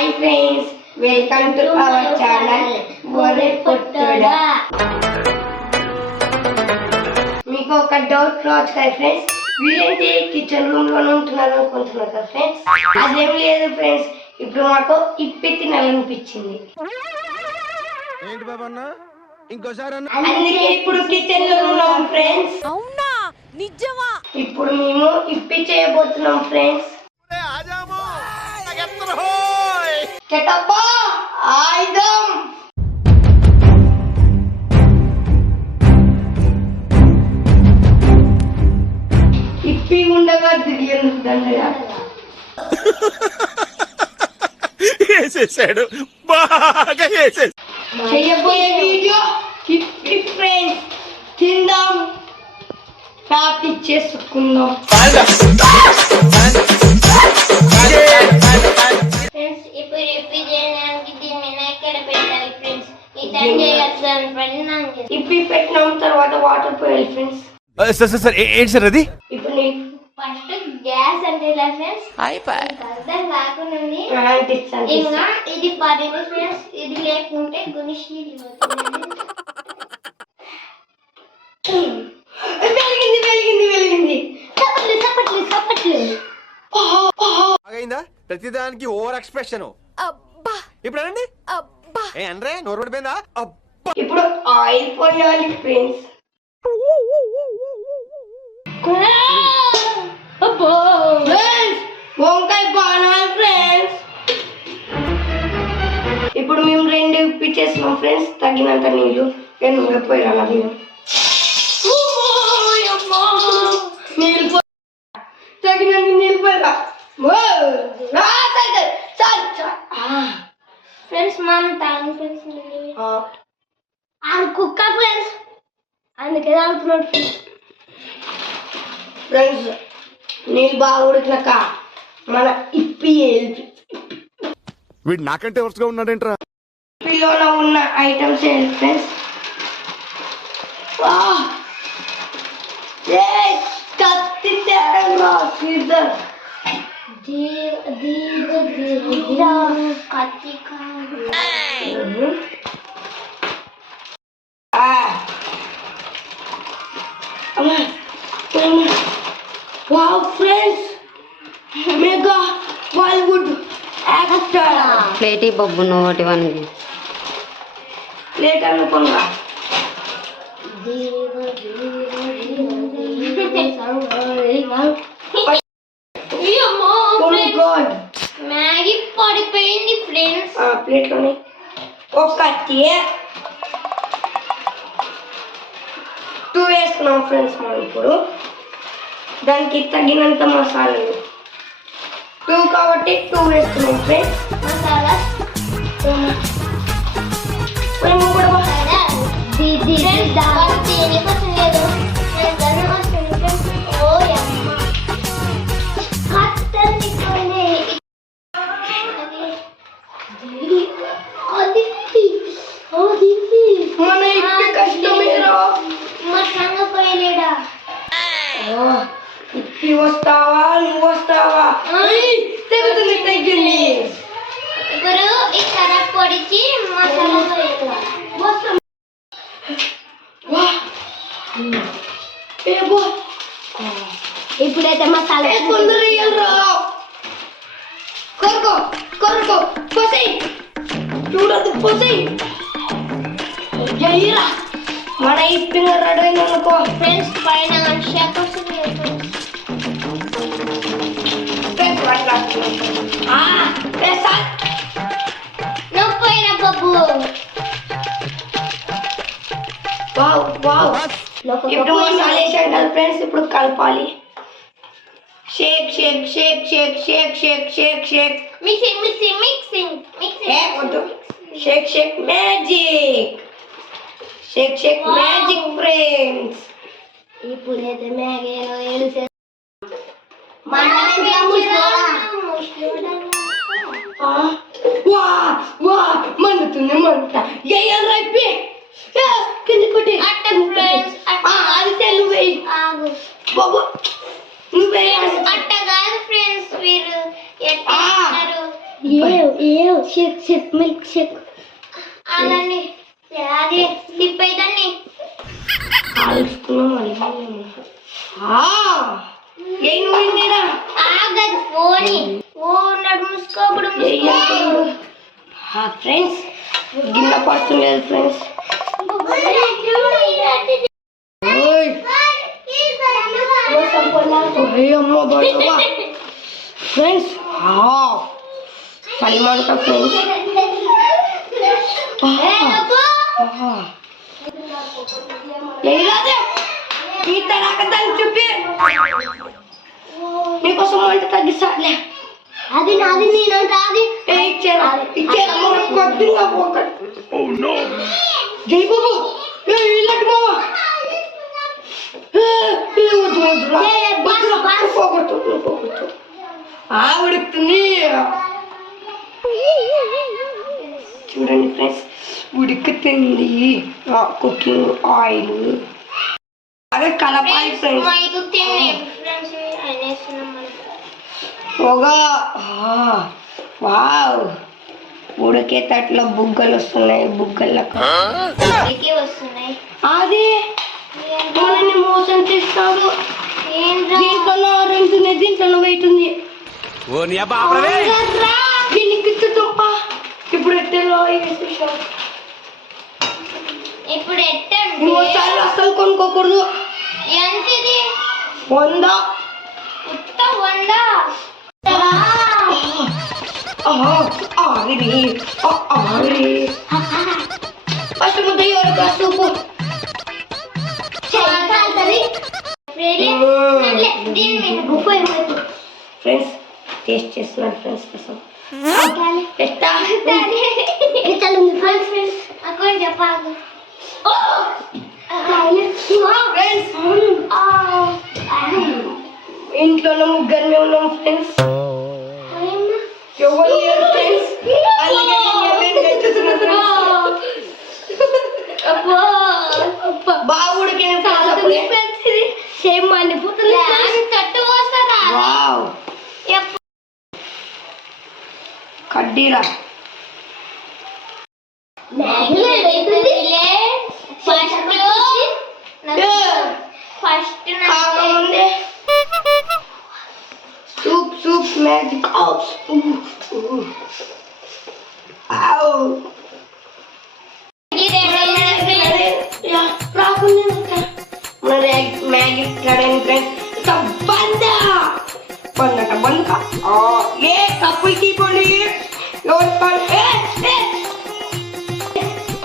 Hi friends welcome to our channel Borre పొట్టుడా. మీకు ఒక డౌట్ రావచ్చు కదా ఫ్రెండ్స్? వీలైతే కిచెన్ రూమ్లోనే ఉంటున్నారు అనుకుంటున్నారు కదా ఫ్రెండ్స్? అదేం లేదు ఫ్రెండ్స్ ఇప్పుడు మాకు ఇప్పి తినాలనిపించింది. ఏంటి బాబా అన్న? ఇంకోసారి అన్న? అందుకే ఇప్పుడు కిచెన్లో ఉన్నాం ఫ్రెండ్స్. అవునా? నిజమా? ఇప్పుడు మేము ఇప్పి చేయబోతున్నాం ఫ్రెండ్స్. కెటప్పా ఆయుధం. ఇప్పి ఉండగా తిరిగి దండగా వేసేసాడు. బాగా వేసేసాడు. చేయబోయే వీడియో ఇప్పి ఫ్రెండ్స్ తిందాం. ప్రాక్టీస్ చేసుకుందాం. వాటర్ పోయాలి ఫ్రెండ్స్. సార్ సార్ సార్ ఏంటి సార్ అది? ఇప్పుడు నేను ఫస్ట్ గ్యాస్ అంటే ఇలా ఫ్రెండ్స్. అర్థం కాకుండా ఉంది. ఇంకా ఇది పడింది ఫ్రెండ్స్. ఇది లేకుంటే గునిషి వెలిగింది వెలిగింది వెలిగింది. చప్పట్లు చప్పట్లు చప్పట్లు. బాగైందా ప్రతిదానికి ఓవర్ ఎక్స్ప్రెషన్. అబ్బా. ఇప్పుడు అనండి. అబ్బా. ఏ అనరే నోరు పడిపోయిందా అబ్బా. ఇప్పుడు ఆయిల్ పోయాలి ఫ్రెండ్స్. వంకాయ బాగా ఫ్రెండ్స్ ఇప్పుడు మేము రెండు ఇప్పించేసినాం ఫ్రెండ్స్ తగినంత నీళ్ళు నేను పోయాలి అవి నీళ్ళు తగినంత నీళ్ళు పోయా ఫ్రెండ్స్ మనం తాగు ఫ్రెండ్స్ కుక్క ఫ్రెండ్స్ అందుకే తాగుతున్నాడు. ఫ్రెండ్స్ ఫ్రెండ్స్ నీళ్ళు బాగా ఉడికినాక మన ఇప్పి వీడు నాకంటే వరుసగా ఉన్నాడేంట్రా? ఇప్పిలోన ఉన్న ఐటమ్స్ ఏంటి ఫ్రెండ్స్ కత్తి ప్లేట్ ఈ బొబ్బు నువ్వు ఒకటి వానికి లేట్ అనుకున్నా మ్యాగీ పడిపోయింది ఫ్రెండ్స్ ప్లేట్లోనే. ఒకటి టూ వేసుకున్నాం ఫ్రెండ్స్ మనం ఇప్పుడు. దానికి తగినంత మసాలాలు. మేము కాబట్టి టూ వేస్తున్నాం ఫ్రెండ్స్ మసాలా మేము కూడా మన ఇంటి కష్టమేరా మా సంగ పోయలేడా ఇప్పి వస్తావా నువ్వు వస్తావా Jairah, mana itu dengar ada yang ngomong friends, kalian jangan siapa sih ya. వాటి ఆ పెసా నువ్వు పోయిన బాబు వావ్ వావ్ ఇప్పుడు మసాలా వేసాం కదా ఫ్రెండ్స్ ఇప్పుడు కలపాలి shake shake shake shake shake shake shake shake mixing mixing mixing ఏ మిక్సింగ్ వద్దు shake shake magic shake shake magic friends ఇప్పుడైతే మ్యాగీలో వేసే వా వా మండుతుంది మంట ఎయ్యి కింద కొట్టి అది తెలుగు బాబు నువ్వే అట్ట ఫ్రెండ్స్ వీరు ఏ ఏ షేక్ షేక్ మిల్క్ షేక్ అలా కలిమంట ఫ్రెండ్స్ లేదే ఈ తడాక దాన్ని చెప్పి నీకోసం వంట తగ్గిస్తాలే అది నాది నేనంట అది ఏ ఇచ్చారా ఇచ్చారా మనం కొద్దిగా పోకండి జై బాబు ఏ ఇల్లటి మావా ఏ, ఏ, వద్దు, వద్దు, రా. ఏ, బస్, వద్దు, రా. బస్. పోగొట్టు, నువ్వు పోగొట్టు. ఆ ఉడుకుతుంది చూడండి ఫ్రెండ్స్ ఉడుకుతుంది కుకింగ్ ఆయిల్. అదే కలపాలి ఫ్రెండ్స్. పొగ వావ్. ఉడికే తట్లో బుగ్గలు వస్తున్నాయి బుగ్గలకు అది. మోసం చేస్తాడు? దీంట్లో ఆరెంజ్ ఉంది. దీంట్లో వైట్ ఉంది ఇప్పుడు ఎట్టండి ఇంకోసారి అసలు కొనుక్కోకూడదు. ఎంతది? వంద. ఉత్త వంద. ఆవిరి ఆ, ఆవిరి. ఫస్ట్ ముద్ద ఎవరికి సూపు ఫ్రెండ్స్ టేస్ట్ చేస్తున్నాను ఫ్రెండ్స్ కోసం. ఫ్రెండ్స్ అక్కడ చెప్పాలి ఇంట్లో ముగ్గురు ఉన్నాం ఫ్రెండ్స్ ఎవరు లేరు ఫ్రెండ్స్ అందుకే ఫ్రెండ్స్ సేమ్ మండిపోతుంది కట్టు పోస్తారా కడ్డీరా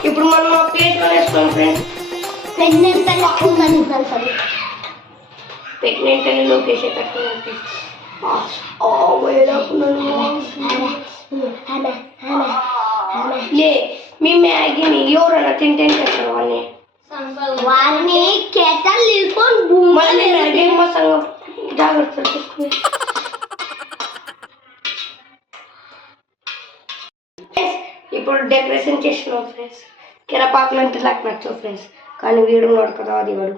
ఇప్పుడు మనం ఆ ప్లేట్లో వేసుకోండి ఫ్రెండ్స్ ప్రెగ్నెంట్ ఉందని తెలుసు ప్రెగ్నెంట్ అని లోకేసేటట్టు లే మీ మ్యాగీని ఎవరైనా తింటే చేస్తారు వాళ్ళని? వారిని కేటల్ తీసుకొని మళ్ళీ మ్యాగీ మసాలా జాగ్రత్త చూసుకుని ఇప్పుడు డెకరేషన్ చేసినాం ఫ్రెండ్స్ కిరపాకులు అంటే నాకు నచ్చవు ఫ్రెండ్స్ కానీ వీడు ఉన్నాడు కదా అది వాడు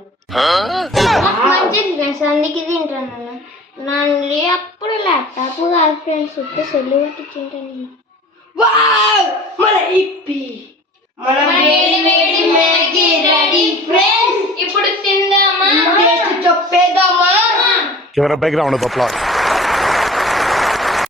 మంచి ఫ్రెండ్స్ అందుకే తింటాను నన్ను అప్పుడు ల్యాప్టాప్ కాదు ఫ్రెండ్స్ సెల్లు పట్టించుంటాను వావ్! మన ఇప్పి. మన వేడి వేడి మ్యాగీ రెడీ ఫ్రెండ్స్. ఇప్పుడు తిందామా? టేస్ట్ చెప్పేద్దామా? Camera background applause.